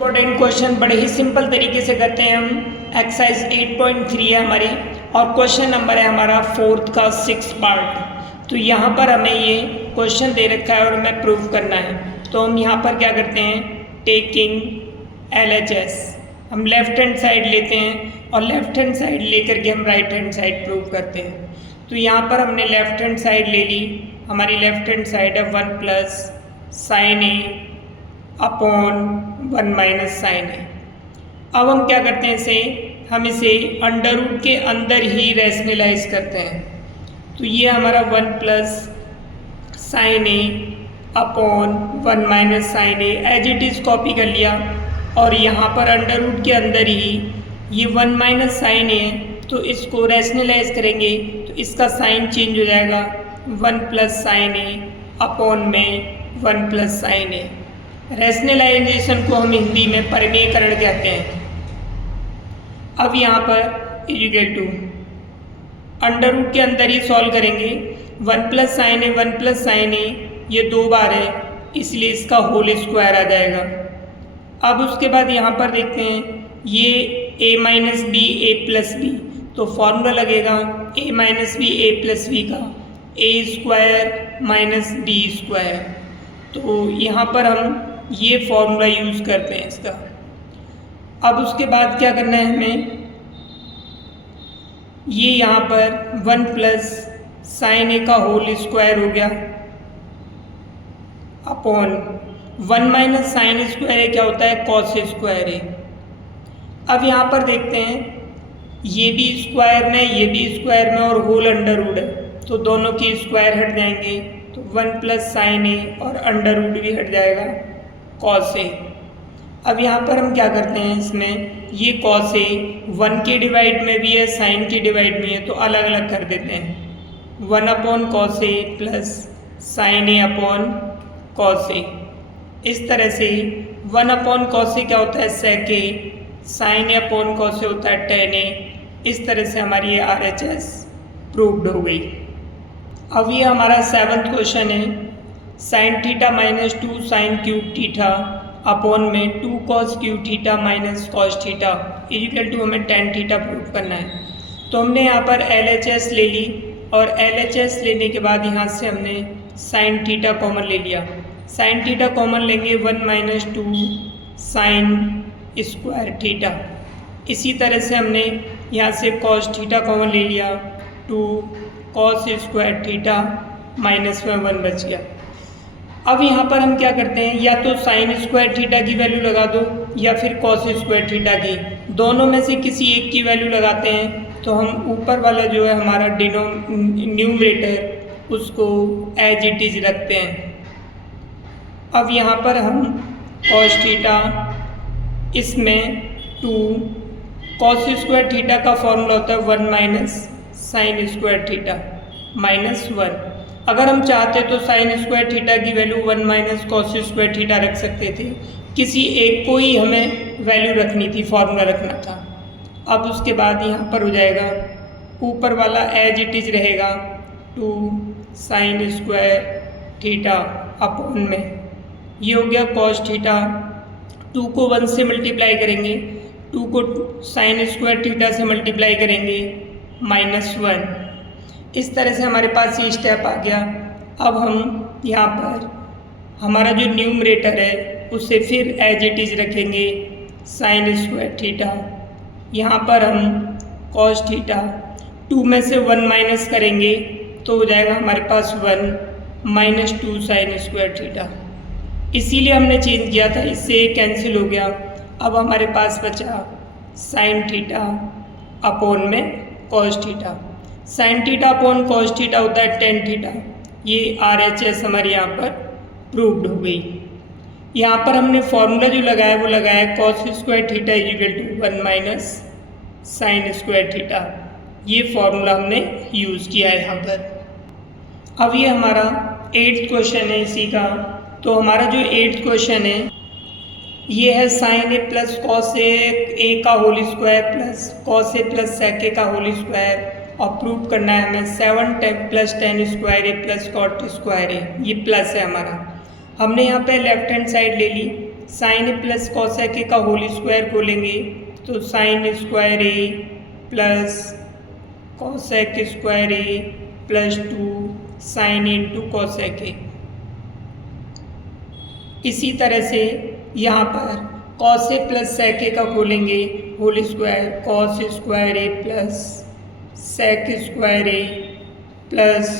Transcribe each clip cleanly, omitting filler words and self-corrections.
Important question बड़े ही simple तरीके से करते हैं हम। एक्सरसाइज 8.3 है हमारी और क्वेश्चन नंबर है हमारा 4th का 6th पार्ट। तो यहाँ पर हमें ये क्वेश्चन दे रखा है और हमें प्रूव करना है। तो हम यहाँ पर क्या करते हैं, टेकिंग LHS हम लेफ्ट हैंड साइड लेते हैं और लेफ्ट हैंड साइड लेकर के हम राइट हैंड साइड प्रूव करते हैं। तो यहाँ पर हमने लेफ्ट हैंड साइड ले ली, हमारी लेफ्ट हैंड साइड है 1 plus sine A upon 1 minus sine ए। अब हम क्या करते हैं, हम इसे अंडर रूट के अंदर ही रैशनलाइज करते हैं। तो ये हमारा 1 plus sine A upon 1 minus sine A as it is copy कर लिया और यहाँ पर अंडर रूट के अंदर ही ये 1 माइनस साइन ए है तो इसको रैशनलाइज करेंगे तो इसका साइन चेंज हो जाएगा 1 प्लस साइन ए अपॉन में 1 प्लस साइन ए। रैशनलाइजेशन को हम हिंदी में परिमेयकरण कहते हैं। अब यहाँ पर इक्वल टू अंडर रूट के अंदर ही सॉल्व करेंगे। 1 प्लस साइन ए 1 प्लस साइन ए ये 2 बार है इसलिए इसका होल स्क्वायर आ जाएगा। अब उसके बाद यहाँ पर देखते हैं ये a minus B A plus B, तो फॉर्मूला लगेगा a minus B A plus B का a square minus B square. तो यहाँ पर हम ये फॉर्मूला यूज़ करते हैं इसका। अब उसके बाद क्या करना है हमें, ये यहाँ पर 1 प्लस साइन ए का होल स्क्वायर हो गया अपॉन 1 माइनस साइन स्क्वायर ए क्या होता है, कॉस स्क्वायर ए। अब यहाँ पर देखते हैं ये भी स्क्वायर में ये भी स्क्वायर में और होल अंडर रूट है तो दोनों के स्क्वायर हट जाएंगे तो 1 प्लस साइन ए और अंडर रूट भी हट जाएगा कॉस ए। अब यहाँ पर हम क्या करते हैं, इसमें ये कॉस ए 1 के डिवाइड में भी है साइन के डिवाइड में है तो अलग अलग कर देते हैं। 1 upon cos A plus sine A upon cos ए। इस तरह से 1 अपॉन कॉस ए क्या होता है सेक ए, साइन ए अपॉन कॉस ए होता है टेन ए। इस तरह से हमारी ये RHS प्रूव्ड हो गई। अब ये हमारा 7th क्वेश्चन है, sine theta minus 2 sine cube theta upon में 2 cos cube theta minus cos theta equal to हमें टेन थीटा प्रूव करना है। तो हमने यहाँ पर LHS ले ली और LHS लेने के बाद यहाँ से हमने साइन थीटा कॉमन ले लिया। साइन थीटा कॉमन लेंगे 1 माइनस 2 साइन स्क्वायर थीटा। इसी तरह से हमने यहाँ से कॉस थीटा कॉमन ले लिया 2 कॉस स्क्वायर थीटा माइनस में 1 बच गया। अब यहाँ पर हम क्या करते हैं, या तो साइन स्क्वायर थीटा की वैल्यू लगा दो या फिर कॉस स्क्वायर थीटा की, दोनों में से किसी एक की वैल्यू लगाते हैं तो हम ऊपर वाला जो है हमारा न्यूमरेटर उसको एज इट इज रखते हैं। अब यहाँ पर हम कॉस थीटा इसमें 2 कॉस स्क्वायर थीटा का फॉर्मूला होता है 1 minus sine square theta minus 1। अगर हम चाहते तो साइन स्क्वायर थीटा की value 1 minus cos square theta रख सकते थे, किसी एक को ही हमें वैल्यू रखनी थी, फॉर्मूला रखना था। अब उसके बाद यहाँ पर हो जाएगा ऊपर वाला एज इट इज रहेगा 2 साइन स्क्वायर थीटा अपॉन में ये हो गया कॉस थीटा। 2 को 1 से मल्टीप्लाई करेंगे, 2 को साइन स्क्वायर थीटा से मल्टीप्लाई करेंगे माइनस 1। इस तरह से हमारे पास ये स्टेप आ गया। अब हम यहाँ पर हमारा जो न्यूमरेटर है उसे फिर एज इट इज रखेंगे साइन स्क्वायर थीटा। यहाँ पर हम कॉस थीटा 2 में से 1 माइनस करेंगे तो हो जाएगा हमारे पास 1 माइनस 2 साइन स्क्वायर थीटा। इसीलिए हमने चेंज किया था, इससे कैंसिल हो गया। अब हमारे पास बचा साइन थीटा अपॉन में cos theta. Sine theta upon cos theta होता है टेन थीटा। ये RHS हमारे यहाँ पर प्रूव्ड हो गई। यहाँ पर हमने फॉर्मूला जो लगाया वो लगाया cos square theta equal to 1 minus sine square theta. ये फॉर्मूला हमने यूज़ किया है यहाँ पर। अब ये हमारा 8th क्वेश्चन है इसी का। तो हमारा जो 8th क्वेश्चन है ये है sine A plus cos A का whole square plus cos A plus sec ए का होल स्क्वायर और प्रूव करना है हमें 7 plus ten square A plus cot square ए। ये प्लस है हमारा। हमने यहाँ पे लेफ्ट हैंड साइड ले ली, sine A plus cosec A का होल स्क्वायर खोलेंगे तो sine square A plus cosec square A plus 2 sine into cosec A. इसी तरह से यहाँ पर कॉस ए प्लस सेक ए का खोलेंगे whole square cos square A plus sec square A plus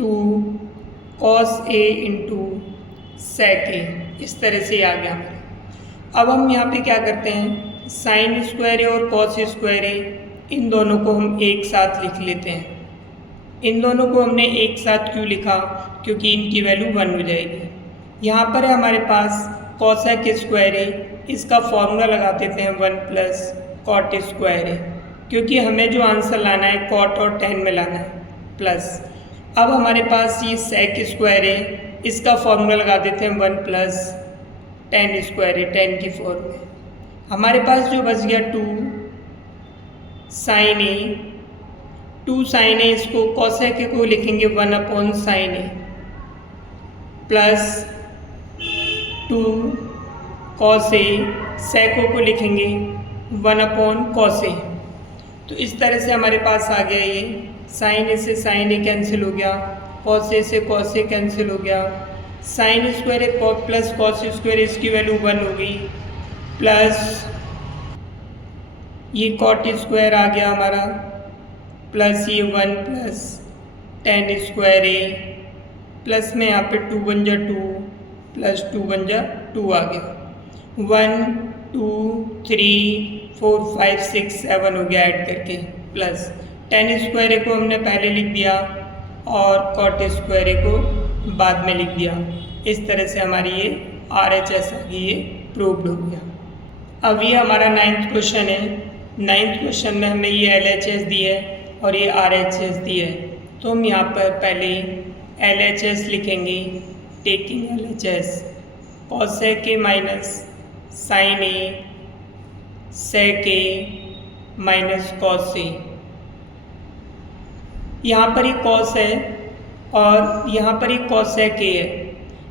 2 cos A into sec ए। इस तरह से आ गया हमारा। अब हम यहाँ पे क्या करते हैं, साइन स्क्वायर ए और कॉस स्क्वायर ए इन दोनों को हम एक साथ लिख लेते हैं। इन दोनों को हमने एक साथ क्यों लिखा, क्योंकि इनकी वैल्यू 1 हो जाएगी। यहाँ पर है हमारे पास कॉसेक स्क्वायर ए, इसका फॉर्मूला लगा देते हैं 1 प्लस कॉट स्क्वायर ए, क्योंकि हमें जो आंसर लाना है कॉट और टेन में लाना है, प्लस अब हमारे पास ये सेक स्क्वायर है, इसका फॉर्मूला लगा देते हैं 1 प्लस टेन स्क्वायर है, टेन की फॉर्म में। हमारे पास जो बच गया 2 साइन ए, 2 साइन ए, इसको कॉसेक को लिखेंगे 1 upon sine A plus 2 cos A, Seiko को लिखेंगे 1 अपॉन कॉस ए। तो इस तरह से हमारे पास आ गया ये साइन ए से साइन ए कैंसिल हो गया, कॉस ए से कॉस ए कैंसिल हो गया, sign square A plus cos square इसकी वैल्यू 1 हो गई, प्लस ये कॉट स्क्वायर आ गया हमारा, प्लस ये 1 plus ten square A, plus में यहाँ पे 2 बन जा 2 प्लस 2 बन जा 2 आ गया, 1 2 3 4 5 6 7 हो गया ऐड करके, प्लस टेन स्क्वायर ए को हमने पहले लिख दिया और कॉट स्क्वायर ए को बाद में लिख दिया। इस तरह से हमारी ये RHS आ गई, ये प्रूव्ड हो गया। अब ये हमारा 9th क्वेश्चन है। 9th क्वेश्चन में हमें ये LHS दी है और ये RHS दी है, तो हम यहाँ पर पहले LHS लिखेंगे, taking LHS cosec A minus sine A sec A minus cos A. यहाँ पर ये कॉस है और यहाँ पर ये कॉसेक ए है,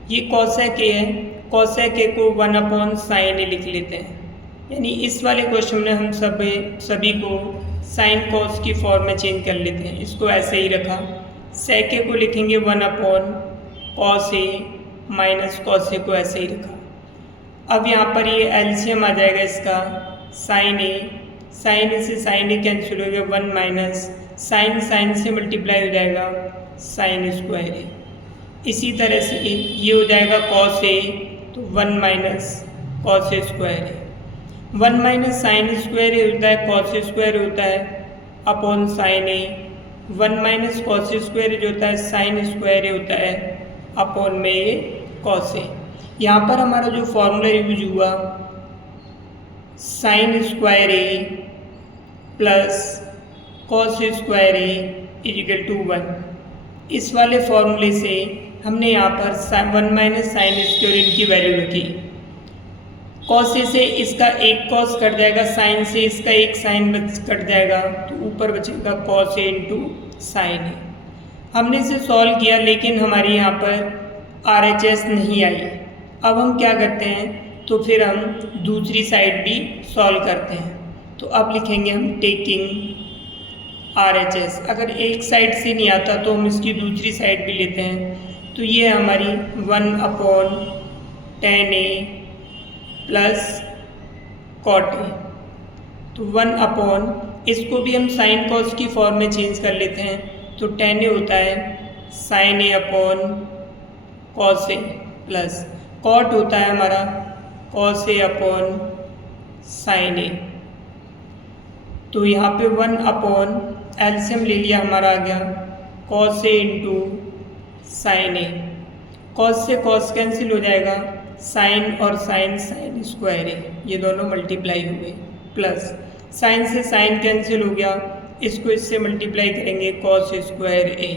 ये कॉसेक ए है, कॉसेक ए को 1 अपॉन साइन ए लिख लेते हैं। यानी इस वाले क्वेश्चन में हम सभी को साइन कॉस की फॉर्म में चेंज कर लेते हैं। इसको ऐसे ही रखा, सेक ए को लिखेंगे 1 अपॉन कॉस ए माइनस कॉस ए को ऐसे ही रखा। अब यहाँ पर ये एलसीएम आ जाएगा इसका, साइन ए से साइन ए कैंसिल हो गया, 1 माइनस साइन से मल्टीप्लाई हो जाएगा साइन स्क्वायर ए। इसी तरह से ये हो जाएगा कॉस ए, तो 1 माइनस कॉस स्क्वायर ए, 1 माइनस साइन स्क्वायर ए होता है, कॉस स्क्वायर होता है अपॉन साइन ए, 1 माइनस कॉस स्क्वायर जो होता है साइन स्क्वायर ए होता है अपॉन में ये कॉस ए। यहाँ पर हमारा जो फॉर्मूला यूज हुआ sine square A plus cos square A equal to 1, इस वाले फॉर्मूले से हमने यहाँ पर 1 माइनस साइन स्क्वायर इनकी वैल्यू रखी। कॉस ए से इसका एक कॉस कट जाएगा, साइन से इसका एक साइन कट जाएगा, तो ऊपर बचेगा कॉस ए इंटू साइन ए। हमने इसे सॉल्व किया लेकिन हमारे यहाँ पर RHS नहीं आई। अब हम क्या करते हैं, तो फिर हम दूसरी साइड भी सॉल्व करते हैं। तो अब लिखेंगे हम टेकिंग RHS, अगर एक साइड से नहीं आता तो हम इसकी दूसरी साइड भी लेते हैं। तो ये हमारी 1 upon tan A plus cot A, तो 1 अपॉन, इसको भी हम साइन कॉस की फॉर्म में चेंज कर लेते हैं। तो टेन ए होता है sine A upon cos A plus cot होता है हमारा cos A upon sine A. तो यहाँ पे 1 अपॉन एलसीएम ले लिया, हमारा आ गया cos A into sine A, cos से कॉस कैंसिल हो जाएगा, साइन और साइन स्क्वायर ए, ये दोनों मल्टीप्लाई हो गए, प्लस साइन से साइन कैंसिल हो गया, इसको इससे मल्टीप्लाई करेंगे कॉस स्क्वायर ए।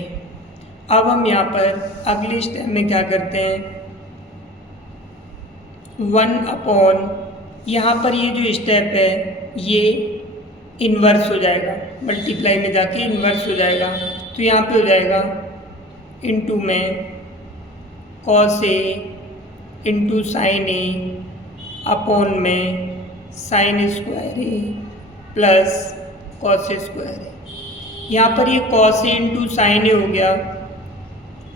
अब हम यहाँ पर अगले स्टेप में क्या करते हैं, 1 अपॉन, यहाँ पर ये जो स्टेप है ये इन्वर्स हो जाएगा, मल्टीप्लाई में जाके इन्वर्स हो जाएगा। तो यहाँ पे हो जाएगा इंटू में cos A into sine A upon में sign square A plus cos square ए। यहाँ पर ये कॉस ए इंटू साइन ए हो गया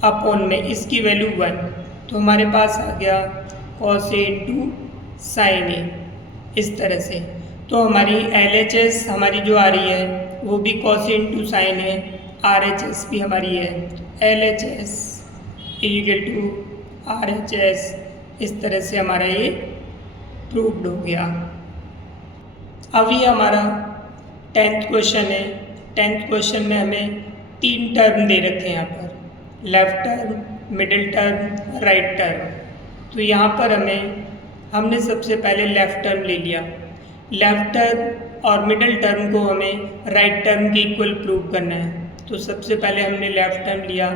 अपॉन में इसकी वैल्यू 1, तो हमारे पास आ गया कॉस ए इंटू साइन ए इस तरह से। तो हमारी LHS हमारी जो आ रही है वो भी कॉस ए इंटू साइन है, RHS भी हमारी है LHS इक्वल टू RHS। इस तरह से हमारा ये प्रूव्ड हो गया। अब ये हमारा 10th क्वेश्चन है। 10th क्वेश्चन में हमें 3 टर्म दे रखे हैं यहाँ पर, left term, middle term, right term. तो यहाँ पर हमने सबसे पहले लेफ्ट टर्म ले लिया। लेफ्ट टर्म और मिडिल टर्म को हमें राइट टर्म के इक्वल प्रूव करना है। तो सबसे पहले हमने लेफ्ट टर्म लिया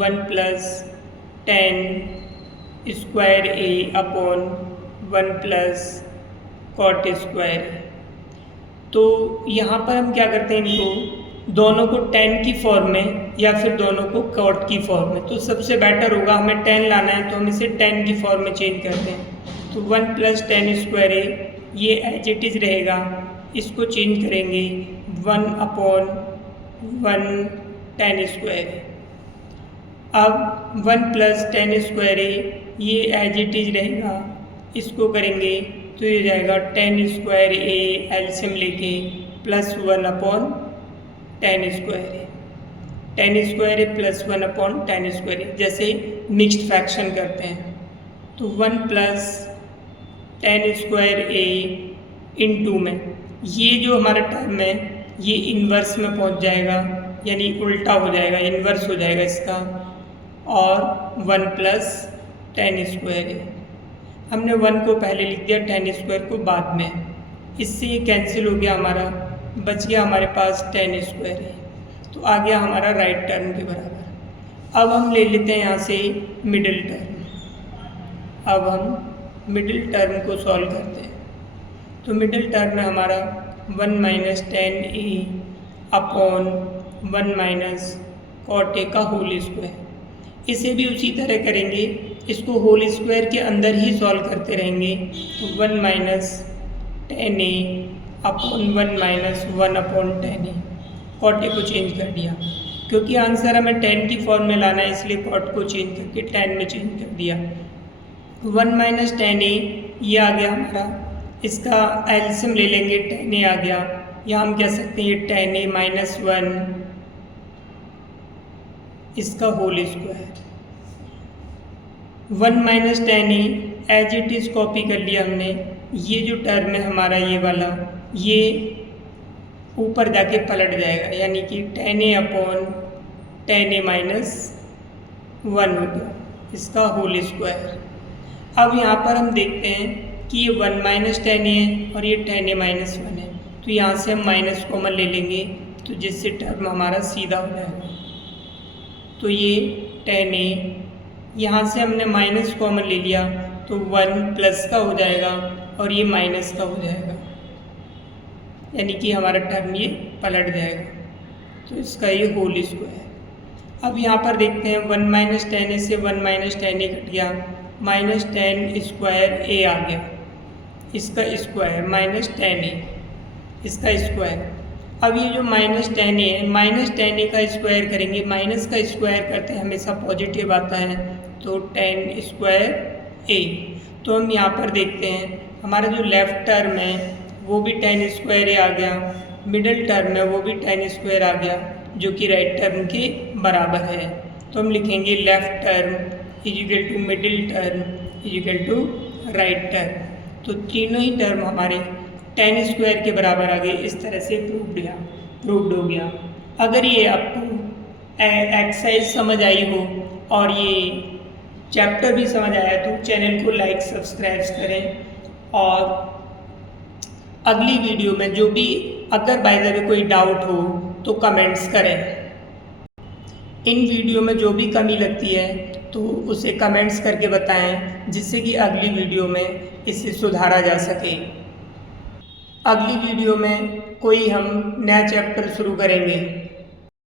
1 प्लस 10 स्क्वायर ए अपॉन 1 प्लस कॉट स्क्वायर ए। तो यहाँ पर हम क्या करते हैं, इनको दोनों को 10 की फॉर्म में या फिर दोनों को कॉट की फॉर्म में। तो सबसे बेटर होगा, हमें 10 लाना है तो हम इसे 10 की फॉर्म में चेंज करते हैं। तो 1 प्लस 10 स्क्वायर ए ये एज इट इज़ रहेगा, इसको चेंज करेंगे 1 अपॉन 1 10 स्क्वायर ए। अब 1 प्लस 10 स्क्वायर ए ये एज इट इज़ रहेगा, इसको करेंगे तो ये जाएगा 10 स्क्वायर ए एलसीएम लेके plus 1 upon 10 square A. 10 square A plus 1 upon 10 square ए, जैसे मिक्स्ड फ्रैक्शन करते हैं। तो 1 प्लस 10 स्क्वायर ए इंटू में ये जो हमारा टर्म है ये इन्वर्स में पहुंच जाएगा, यानी उल्टा हो जाएगा, इन्वर्स हो जाएगा इसका। और 1 प्लस 10 स्क्वायर ए, हमने 1 को पहले लिख दिया, 10 स्क्वायर को बाद में। इससे ये कैंसिल हो गया, हमारा बच गया हमारे पास 10 स्क्वायर ए। तो आ गया हमारा राइट टर्म के बराबर। अब हम ले लेते हैं यहाँ से मिडिल टर्म। अब हम मिडिल टर्म को सॉल्व करते हैं। तो मिडिल टर्म में हमारा 1 minus 10 A upon 1 minus cot A का होल स्क्वायर। इसे भी उसी तरह करेंगे, इसको होल स्क्वायर के अंदर ही सॉल्व करते रहेंगे। तो 1 minus 10 A upon 1 minus 1 upon 10 A. Cot A को चेंज कर दिया, क्योंकि आंसर हमें 10 की फॉर्म में लाना है, इसलिए कॉट को चेंज करके 10 में चेंज कर दिया। 1 माइनस 10 ए ये आ गया हमारा, इसका एलसीएम ले लेंगे, 10 ए आ गया। या हम कह सकते हैं ये 10 ए माइनस 1 इसका whole square. 1 minus 10 A as it is copy कर लिया हमने। ये जो टर्म है हमारा ये वाला, ये ऊपर जाके पलट जाएगा, यानी कि 10 ए अपॉन 10 ए माइनस 1 हो गया, इसका होल स्क्वायर। अब यहाँ पर हम देखते हैं कि ये 1 माइनस 10 ए है और ये 10 ए माइनस 1 है। तो यहाँ से हम माइनस कॉमन ले लेंगे, तो जिससे टर्म हमारा सीधा हो जाएगा। तो ये 10 ए, यहाँ से हमने माइनस कॉमन ले लिया तो 1 प्लस का हो जाएगा और ये माइनस का हो जाएगा, यानी कि हमारा टर्म ये पलट जाएगा। तो इसका ये होल स्क्वायर। अब यहाँ पर देखते हैं 1 माइनस 10 ए से 1 माइनस 10 ए कट गया, माइनस 10 स्क्वायर ए आ गया, इसका स्क्वायर माइनस 10 ए इसका स्क्वायर। अब ये जो माइनस 10 ए है, माइनस 10 ए का स्क्वायर करेंगे, माइनस का स्क्वायर करते हैं हमेशा पॉजिटिव आता है, तो 10 स्क्वायर ए। तो हम यहाँ पर देखते हैं हमारा जो लेफ्ट टर्म है वो भी 10 स्क्वायर ए आ गया, मिडिल टर्म है वो भी 10 स्क्वायर आ गया, जो कि राइट टर्म के बराबर है। तो हम लिखेंगे left term equal to middle term equal to right term. तो तीनों ही टर्म हमारे 10 स्क्वायर के बराबर आ गए। इस तरह से प्रूव्ड हो गया। अगर ये आपको एक्सरसाइज समझ आई हो और ये चैप्टर भी समझ आया तो चैनल को लाइक सब्सक्राइब करें। और अगली वीडियो में जो भी अगर बाय द वे कोई डाउट हो तो कमेंट्स करें। इन वीडियो में जो भी कमी लगती है तो उसे कमेंट्स करके बताएं, जिससे कि अगली वीडियो में इसे सुधारा जा सके। अगली वीडियो में कोई हम नया चैप्टर शुरू करेंगे।